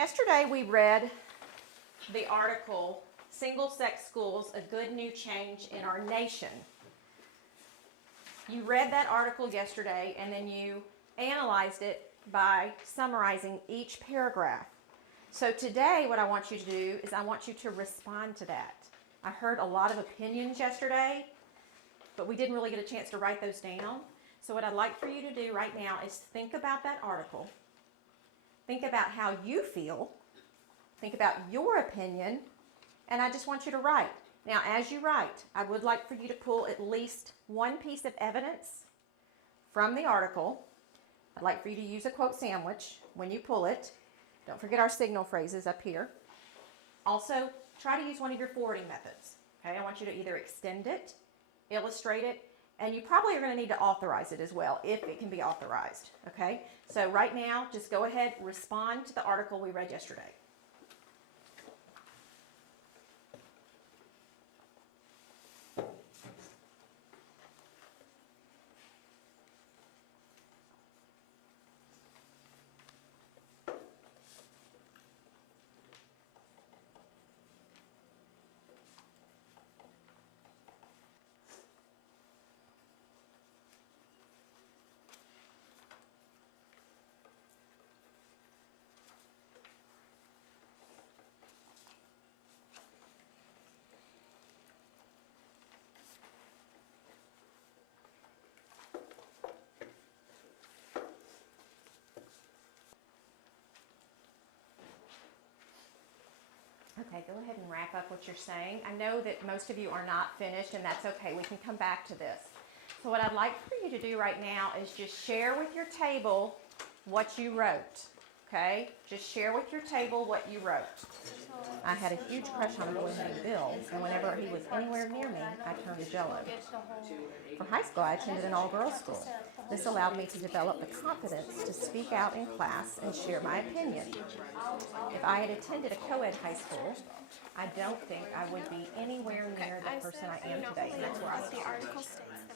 Yesterday we read the article, Single-Sex Schools, A Good New Change in Our Nation. You read that article yesterday and then you analyzed it by summarizing each paragraph. So today what I want you to do is I want you to respond to that. I heard a lot of opinions yesterday, but we didn't really get a chance to write those down. So what I'd like for you to do right now is think about that article. Think about how you feel. Think about your opinion. And I just want you to write. Now, as you write, I would like for you to pull at least one piece of evidence from the article. I'd like for you to use a quote sandwich when you pull it. Don't forget our signal phrases up here. Also, try to use one of your forwarding methods. Okay, I want you to either extend it, illustrate it, and you probably are going to need to authorize it as well, if it can be authorized. Okay, so right now, just go ahead, respond to the article we read yesterday. Okay, go ahead and wrap up what you're saying. I know that most of you are not finished, and that's okay. We can come back to this. So what I'd like for you to do right now is just share with your table what you wrote. Okay? Just share with your table what you wrote. I had a huge crush on a boy named Bill, and whenever he was anywhere near me, I turned jello. For high school, I attended an all-girls school. This allowed me to develop the confidence to speak out in class and share my opinion. If I had attended a co-ed high school, I don't think I would be anywhere near the person I am today, and that's where I started.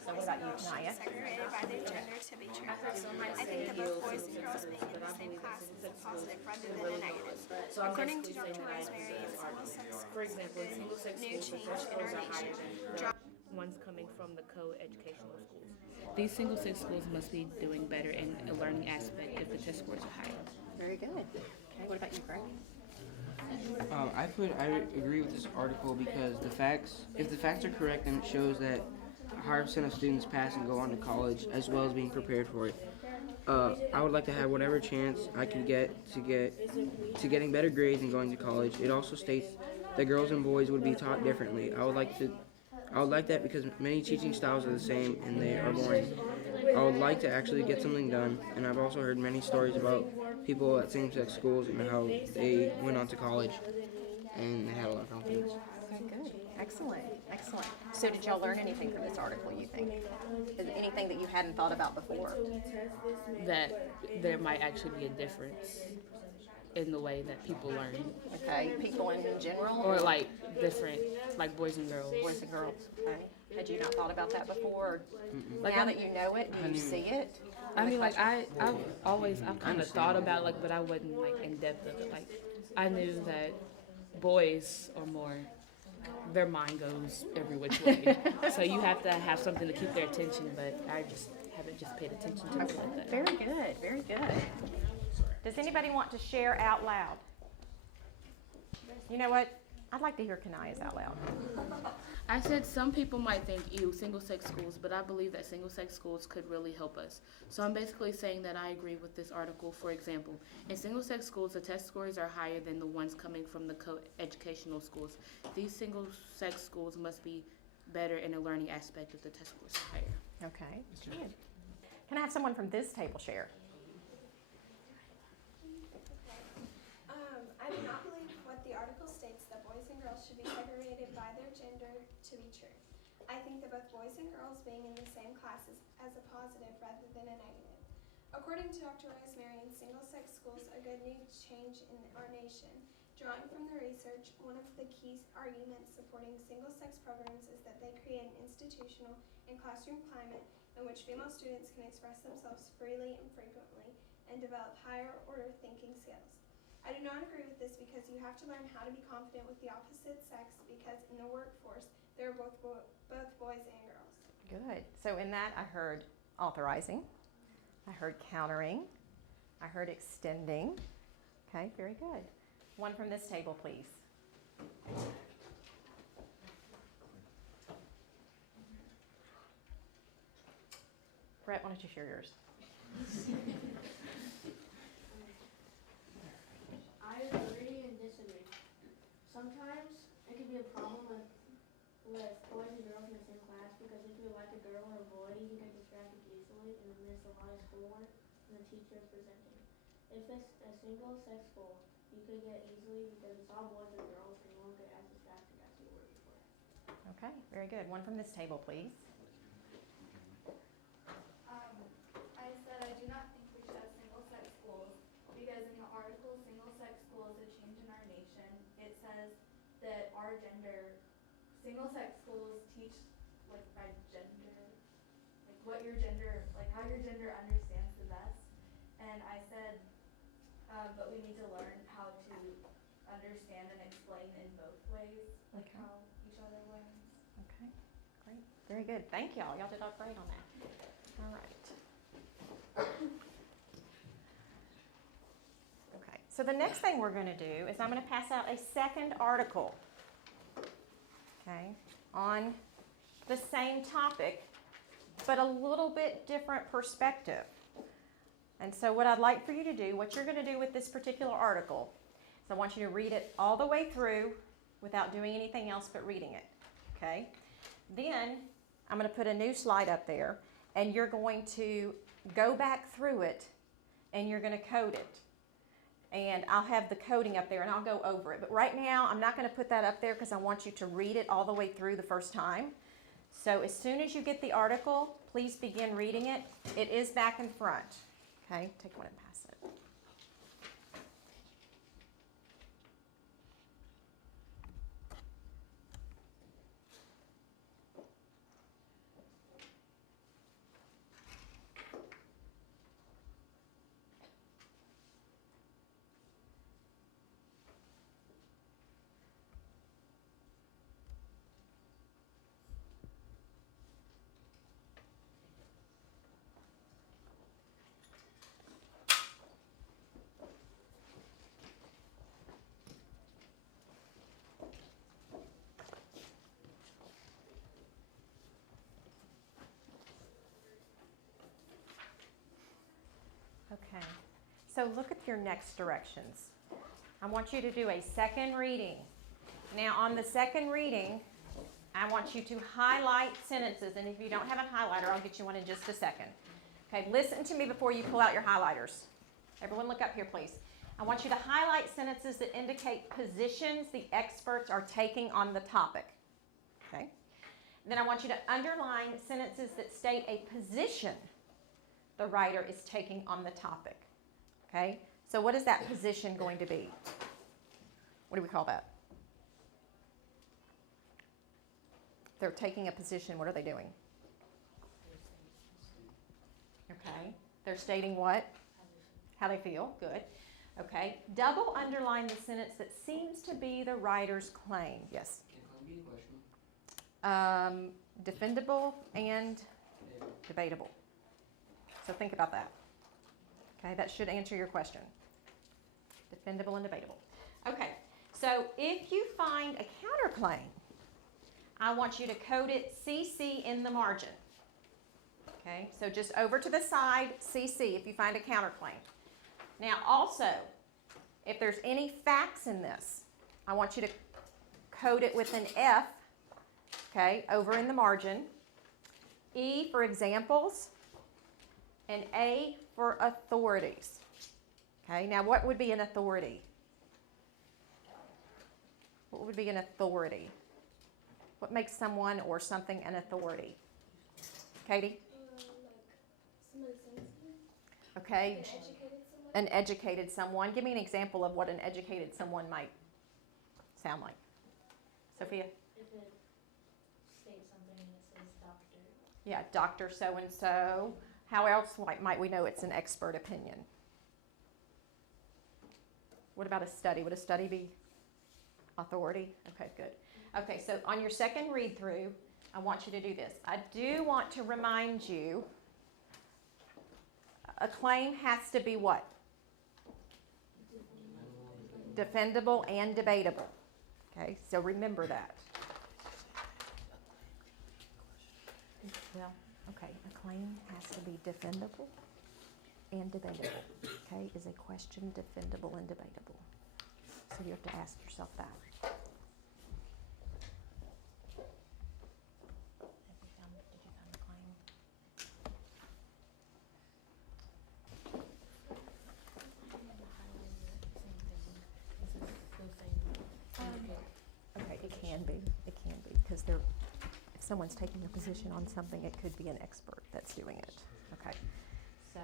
So what about you, Naya? Segregated by their gender to be true. I think that both boys and girls being in the same class is a positive rather than a negative. According to Dr. Rosemary, For example, in single-sex new schools, change in our nation. ones coming from the co-educational schools. These single-sex schools must be doing better in a learning aspect if the test scores are higher. Very good. Okay, what about you, Greg? I agree with this article because if the facts are correct, then it shows that a higher percent of students pass and go on to college as well as being prepared for it. I would like to have whatever chance I could get to getting better grades and going to college. It also states that girls and boys would be taught differently. I would like that because many teaching styles are the same and they are boring. I would like to actually get something done, and I've also heard many stories about people at same-sex schools and how they went on to college and they had a lot of confidence. Okay, good. Excellent. Excellent. So did y'all learn anything from this article, you think? Is there anything that you hadn't thought about before? That there might actually be a difference in the way that people learn. Okay, people in general? Or like different, like boys and girls. Boys and girls. Okay. Had you not thought about that before? Like now that you know it, do you see it? I mean, like I've kind of thought about like, but I wasn't like in depth of it. Like I knew that boys are more, their mind goes every which way. So you have to have something to keep their attention, but I just haven't paid attention to it like that. Very good, very good. Does anybody want to share out loud? You know what? I'd like to hear Kanaya's out loud. I said some people might think, ew, single-sex schools, but I believe that single-sex schools could really help us. So I'm basically saying that I agree with this article. For example, in single-sex schools, the test scores are higher than the ones coming from the co-educational schools. These single-sex schools must be better in a learning aspect if the test scores are higher. Okay, good. Can I have someone from this table share? I do not believe what the article states that boys and girls should be segregated by their gender to be true. I think that both boys and girls being in the same classes as a positive rather than a negative. According to Dr. Rosemary, in single-sex schools, a good new change in our nation. Drawing from the research, one of the key arguments supporting single-sex programs is that they create an institutional and classroom climate in which female students can express themselves freely and frequently and develop higher order thinking skills. I do not agree because you have to learn how to be confident with the opposite sex because in the workforce, there are both boys and girls. Good. So in that, I heard authorizing, I heard countering, I heard extending. Okay, very good. One from this table, please. Brett, why don't you share yours? I agree and disagree. Sometimes it can be a problem with boys and girls in the same class because if you like a girl or a boy, you get distracted easily and miss a lot of schoolwork when the teacher is presenting. If it's a single-sex school, you could get easily because it's all boys or girls and you won't get as distracted as you were before. Okay, very good. One from this table, please. I said I do not think we should have single-sex schools because in the article single-sex schools, a change in our nation, it says that our gender, single-sex schools teach like by gender, like what your gender, like how your gender understands the best. And I said, but we need to learn how to understand and explain in both ways, like Okay. how each other learns. Okay, great. Very good. Thank y'all. Y'all did all great on that. All right. Okay, so the next thing we're going to do is I'm going to pass out a second article, okay, on the same topic, but a little bit different perspective. And so what I'd like for you to do, what you're going to do with this particular article, is I want you to read it all the way through without doing anything else but reading it, okay? Then I'm going to put a new slide up there, and you're going to go back through it, and you're going to code it. And I'll have the coding up there, and I'll go over it. But right now, I'm not going to put that up there because I want you to read it all the way through the first time. So as soon as you get the article, please begin reading it. It is back in front. Okay, take one and pass it. Okay, so look at your next directions. I want you to do a second reading. Now on the second reading, I want you to highlight sentences, and if you don't have a highlighter, I'll get you one in just a second. Okay, listen to me before you pull out your highlighters. Everyone look up here, please. I want you to highlight sentences that indicate positions the experts are taking on the topic. Okay? Then I want you to underline sentences that state a position the writer is taking on the topic. Okay? So what is that position going to be? What do we call that? They're taking a position. What are they doing? Okay. They're stating what? How they feel. Good. Okay. Double underline the sentence that seems to be the writer's claim. Yes? Can you repeat the question? Defendable and debatable. So think about that. Okay, that should answer your question. Defendable and debatable. Okay, so if you find a counterclaim, I want you to code it CC in the margin. Okay, so just over to the side, CC if you find a counterclaim. Now also, if there's any facts in this, I want you to code it with an F, okay, over in the margin. E for examples, and A for authorities. Okay, now what would be an authority? What would be an authority? What makes someone or something an authority? Katie? Like somebody sensitive, Okay, an educated someone. an educated someone. Give me an example of what an educated someone might sound like. Sophia? If it states something and it says doctor. Yeah, Dr. So-and-so. How else might we know it's an expert opinion? What about a study? Would a study be authority? Okay, good. Okay, so on your second read through, I want you to do this. I do want to remind you, a claim has to be what? Defendable and debatable. Okay, so remember that. Well, okay, a claim has to be defendable and debatable. Okay, is a question defendable and debatable? So you have to ask yourself that. Did you find the claim? Okay, it can be, because they're, if someone's taking a position on something, it could be an expert that's doing it. Okay, so,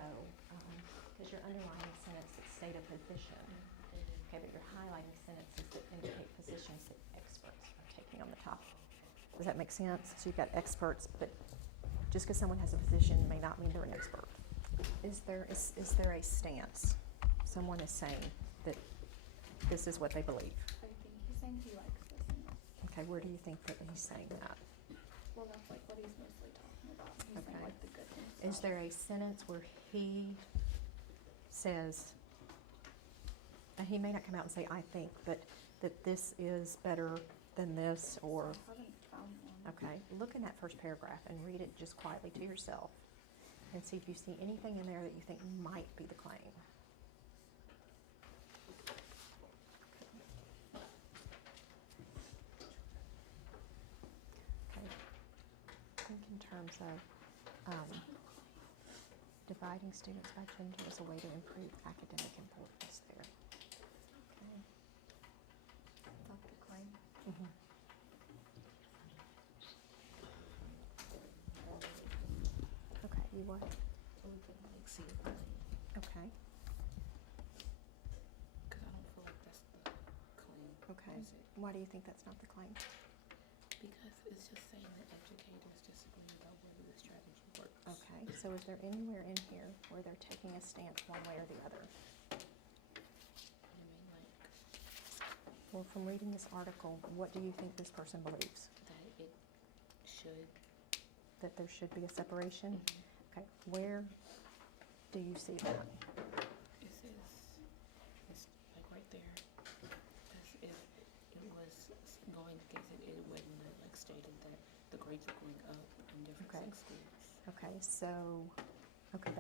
because you're underlining sentence that state a position, okay, but you're highlighting sentences that indicate positions that experts are taking on the topic. Does that make sense? So you've got experts, but just because someone has a position may not mean they're an expert. Is there a stance? Someone is saying that this is what they believe. I think he's saying he likes this and this. Okay, where do you think that he's saying that? Well, that's like what he's mostly talking about. He's saying Okay. like the good things. Is there a sentence where he says, and he may not come out and say, I think, but that this is better than this, or, I haven't found one. okay, look in that first paragraph and read it just quietly to yourself and see if you see anything in there that you think might be the claim. Okay. Think in terms of dividing students by gender as a way to improve academic importance there. Okay. That's the claim. Mhm. Okay, you what? So we can like see it really, Okay, because I don't feel like that's the claim. okay. Is it? Why do you think that's not the claim? Because it's just saying that educators disagree about whether the strategy works. Okay, so is there anywhere in here where they're taking a stance one way or the other? I mean, like Well, from reading this article, what do you think this person believes? that it should. That there should be a separation? Mhm. Okay, where do you see that? It says, it's like right there. As if it was going against it, it wouldn't have like stated that the grades are going up in different Okay. sex schools. Okay, so, okay,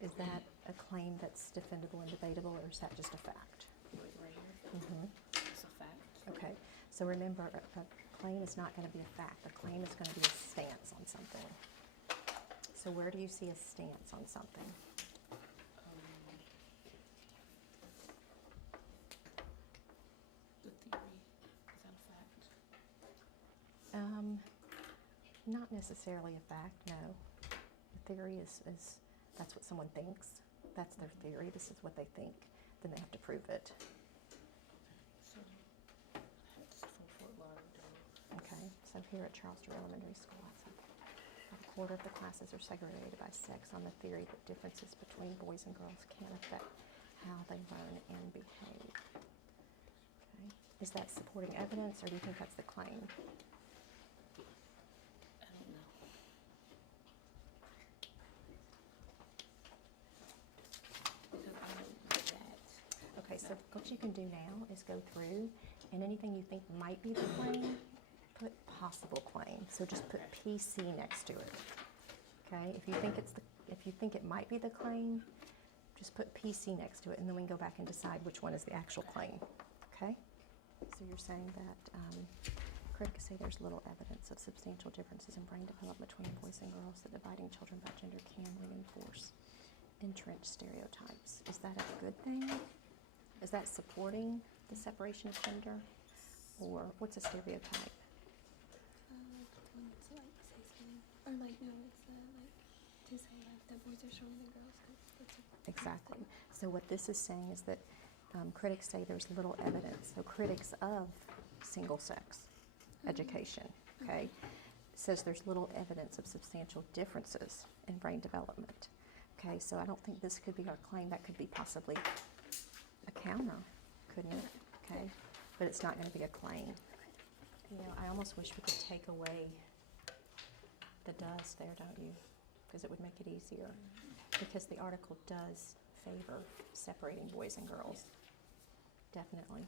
is that a claim that's defendable and debatable, or is that just a fact? Right here, Mm-hmm. it's a fact. Okay, so remember, a claim is not gonna be a fact, a claim is gonna be a stance on something. So where do you see a stance on something? The theory, is that a fact? Not necessarily a fact, no. The theory is, that's what someone thinks, that's their theory, this is what they think, then they have to prove it. So, that's from Fort Lauderdale. Okay, so here at Charleston Elementary School, about a quarter of the classes are segregated by sex on the theory that differences between boys and girls can affect how they learn and behave. Okay, is that supporting evidence, or do you think that's the claim? I don't know. Because I know that. Okay, so what you can do now is go through, and anything you think might be the claim, put possible claim. So just put PC next to it. Okay, if you think it might be the claim, just put PC next to it, and then we can go back and decide which one is the actual claim. Okay? So you're saying that critics say there's little evidence of substantial differences in brain development between boys and girls, that dividing children by gender can reinforce entrenched stereotypes. Is that a good thing? Is that supporting the separation of gender? Or what's a stereotype? Like one to like say something, or like no, it's like to say like that boys are stronger than girls. 'Cause that's Exactly. So what this is saying is that critics say there's little evidence. So critics of single-sex education, okay, says there's little evidence of substantial differences in brain development. Okay, so I don't think this could be our claim. That could be possibly a counter, couldn't it? Okay, but it's not going to be a claim. You know, I almost wish we could take away the does there, don't you? Because it would make it easier. Because the article does favor separating boys and girls. Definitely.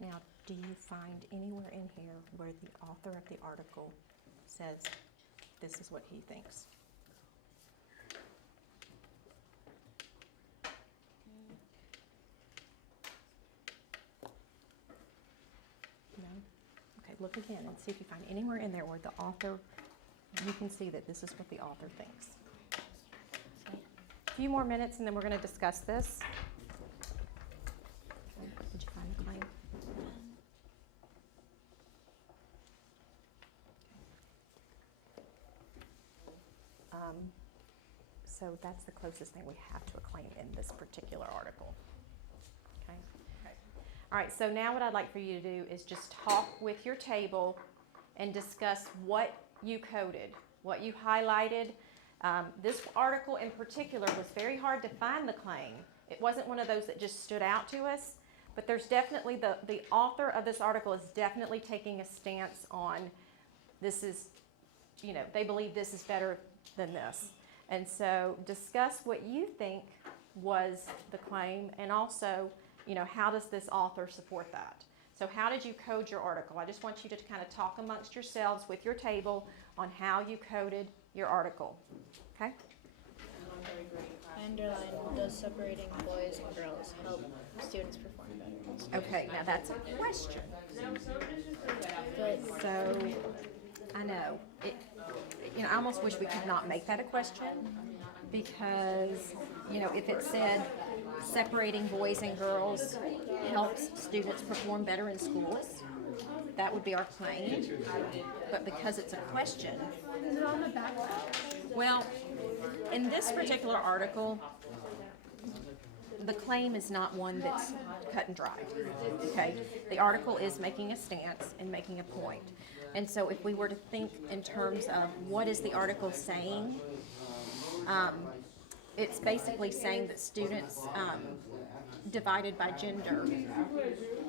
Now, do you find anywhere in here where the author of the article says this is what he thinks? No? Okay, look again and see if you find anywhere in there where the author, you can see that this is what the author thinks. A few more minutes and then we're going to discuss this. Okay, did you find the claim? So that's the closest thing we have to a claim in this particular article. Okay. All right, so now what I'd like for you to do is just talk with your table and discuss what you coded, what you highlighted. This article in particular was very hard to find the claim. It wasn't one of those that just stood out to us, but there's definitely, the author of this article is definitely taking a stance on this is, you know, they believe this is better than this. And so discuss what you think was the claim and also, you know, how does this author support that? So how did you code your article? I just want you to kind of talk amongst yourselves with your table on how you coded your article. Okay? I underlined, does separating boys and girls help students perform better? Okay, now that's a question. So, I know, you know, I almost wish we could not make that a question because, you know, if it said separating boys and girls helps students perform better in schools, that would be our claim. But because it's a question. Is it on the back? Well, in this particular article, the claim is not one that's cut and dry, okay? The article is making a stance and making a point. And so if we were to think in terms of what is the article saying, it's basically saying that students divided by gender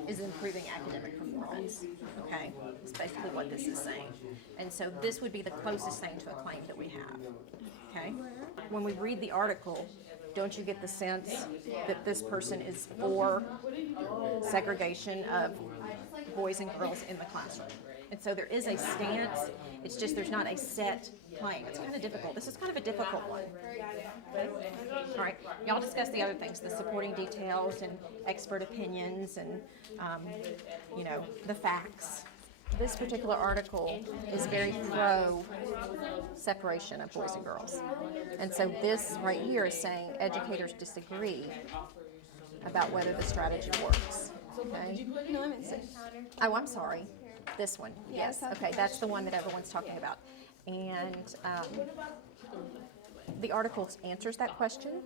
is improving academic performance, okay? It's basically what this is saying. And so this would be the closest thing to a claim that we have, okay? When we read the article, don't you get the sense that this person is for segregation of boys and girls in the classroom? And so there is a stance, it's just there's not a set claim. It's kind of difficult. This is kind of a difficult one. All right, y'all discuss the other things, the supporting details and expert opinions and, you know, the facts. This particular article is very pro separation of boys and girls. And so this right here is saying educators disagree about whether the strategy works, okay? No, I'm in six. Oh, I'm sorry. This one, yes. Okay, that's the one that everyone's talking about. And the article answers that question.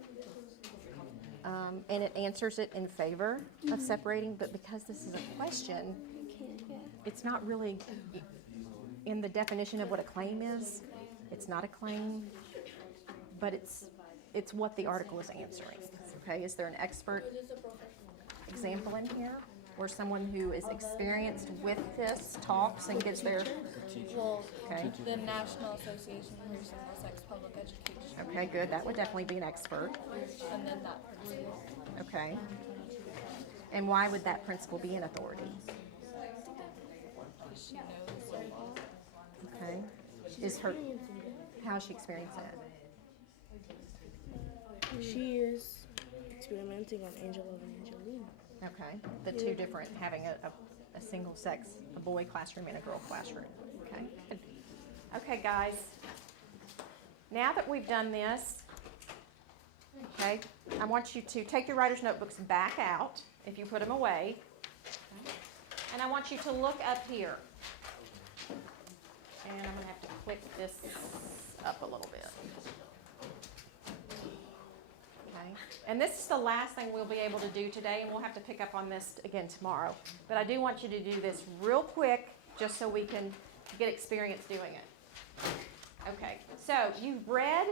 And it answers it in favor of separating, but because this is a question, it's not really in the definition of what a claim is. It's not a claim, but it's what the article is answering. Okay, is there an expert example in here where someone who is experienced with this talks and gives their, Well, okay, the National Association for Single-Sex Public Education, okay, good, that would definitely be an expert, and then that principal. okay. And why would that principal be an authority? She knows the law. Okay, is her, how is she experiencing it? She is experimenting on Angela and Angelina. Okay, the two different, having a single sex, a boy classroom and a girl classroom. Okay, good. Okay, guys. Now that we've done this, okay, I want you to take your writer's notebooks back out if you put them away. And I want you to look up here. And I'm going to have to click this up a little bit. Okay. And this is the last thing we'll be able to do today, and we'll have to pick up on this again tomorrow. But I do want you to do this real quick, just so we can get experience doing it. Okay, so you've read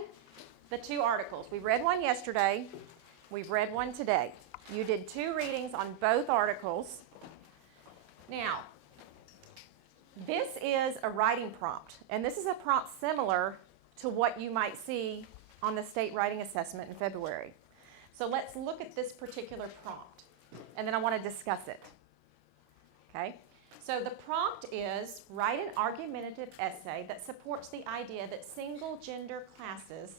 the two articles. We read one yesterday. We've read one today. You did 2 readings on both articles. Now, this is a writing prompt, and this is a prompt similar to what you might see on the state writing assessment in February. So let's look at this particular prompt, and then I want to discuss it. Okay? So the prompt is, write an argumentative essay that supports the idea that single-gender classes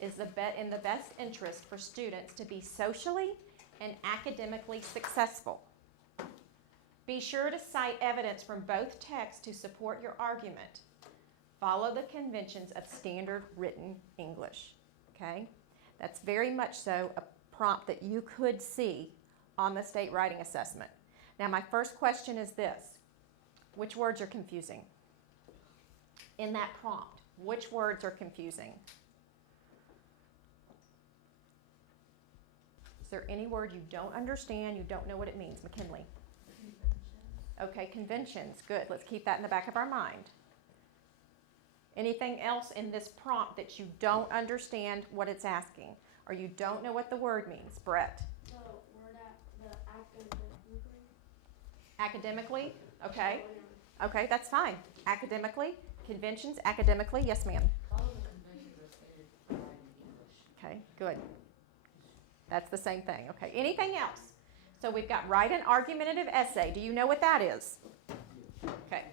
is in the best interest for students to be socially and academically successful. Be sure to cite evidence from both texts to support your argument. Follow the conventions of standard written English. Okay? That's very much so a prompt that you could see on the state writing assessment. Now, my first question is this. Which words are confusing? In that prompt, which words are confusing? Is there any word you don't understand, you don't know what it means? McKinley? Okay, conventions. Good. Let's keep that in the back of our mind. Anything else in this prompt that you don't understand what it's asking, or you don't know what the word means? Brett? The word academically. Academically? Okay. Okay, that's fine. Academically, conventions, academically. Yes, ma'am. Okay, good. That's the same thing. Okay, anything else? So we've got write an argumentative essay. Do you know what that is? Okay.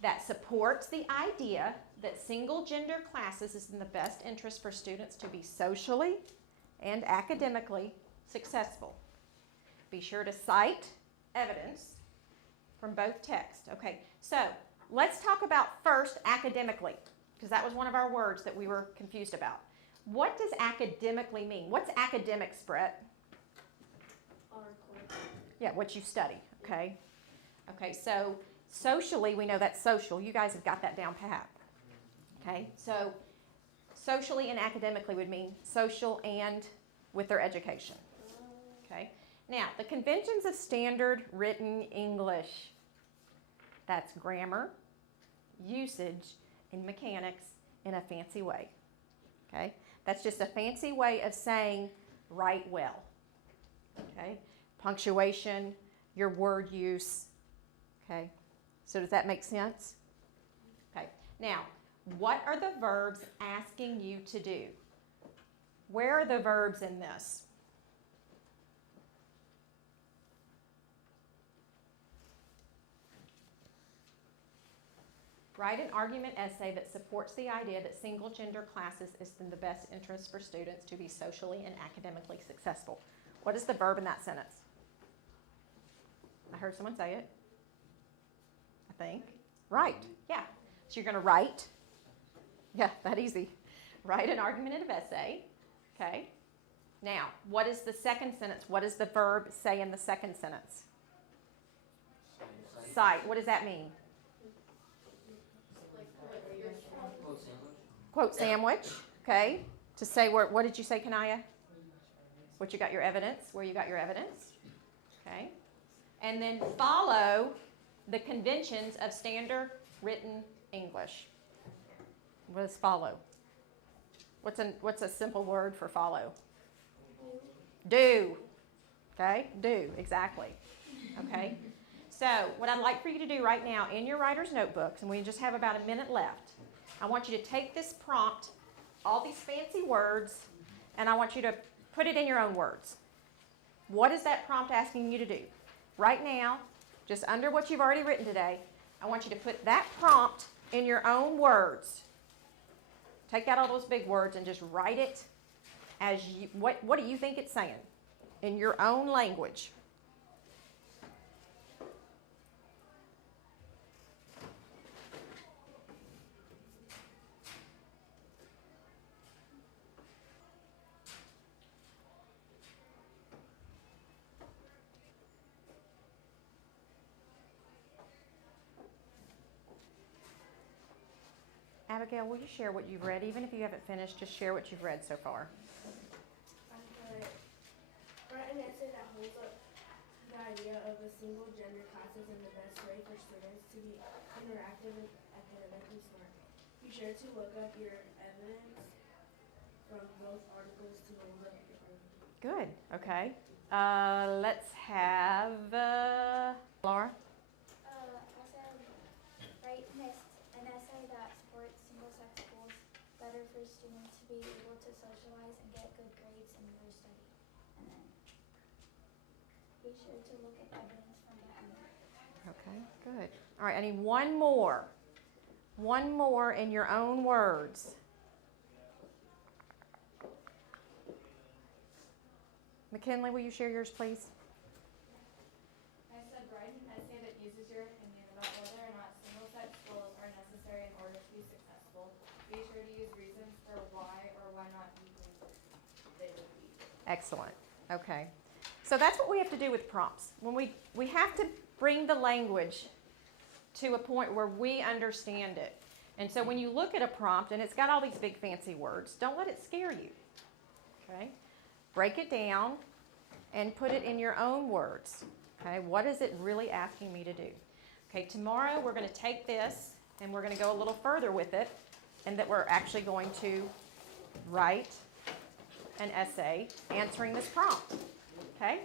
That supports the idea that single-gender classes is in the best interest for students to be socially and academically successful. Be sure to cite evidence from both texts. Okay, so let's talk about first academically, because that was one of our words that we were confused about. What does academically mean? What's academics, Brett? Yeah, what you study, okay? Okay, so socially, we know that's social. You guys have got that down pat. Okay, so socially and academically would mean social and with their education. Okay, now the conventions of standard written English. That's grammar, usage, and mechanics in a fancy way. Okay, that's just a fancy way of saying write well. Okay, punctuation, your word use. Okay, so does that make sense? Okay, now what are the verbs asking you to do? Where are the verbs in this? Write an argument essay that supports the idea that single-gender classes is in the best interest for students to be socially and academically successful. What is the verb in that sentence? I heard someone say it. I think. Write. Yeah. So you're going to write. Yeah, that easy. Write an argumentative essay. Okay. Now, what is the second sentence? What does the verb say in the second sentence? Cite. What does that mean? Quote sandwich. Okay. To say what did you say, Kanaya? What you got your evidence? Where you got your evidence? Okay. And then follow the conventions of standard written English. What does follow? What's a simple word for follow? Do. Okay? Do, exactly. Okay? So, what I'd like for you to do right now in your writer's notebooks, and we just have about a minute left, I want you to take this prompt, all these fancy words, and I want you to put it in your own words. What is that prompt asking you to do? Right now, just under what you've already written today, I want you to put that prompt in your own words. Take out all those big words and just write it as you, what do you think it's saying in your own language? Abigail, will you share what you've read? Even if you haven't finished, just share what you've read so far. Write an essay that holds up the idea of a single gender classes in the best way for students to be interactive and academically smart. Be sure to look up your evidence from both articles to hold up your argument. Good. Okay. Let's have Laura. I said write an essay that supports single-sex schools better for students to be able to socialize and get good grades in their study. And then be sure to look at evidence from behind it. Okay, good. All right, I need one more. One more in your own words. McKinley, will you share yours, please? I said write an essay that uses your opinion about whether or not single-sex schools are necessary in order to be successful. Be sure to use reasons for why or why not you think they would be. Excellent. Okay. So that's what we have to do with prompts. When we have to bring the language to a point where we understand it. And so when you look at a prompt and it's got all these big fancy words, don't let it scare you. Okay? Break it down and put it in your own words. Okay? What is it really asking me to do? Okay, tomorrow we're going to take this and we're going to go a little further with it, and that we're actually going to write an essay answering this prompt. Okay?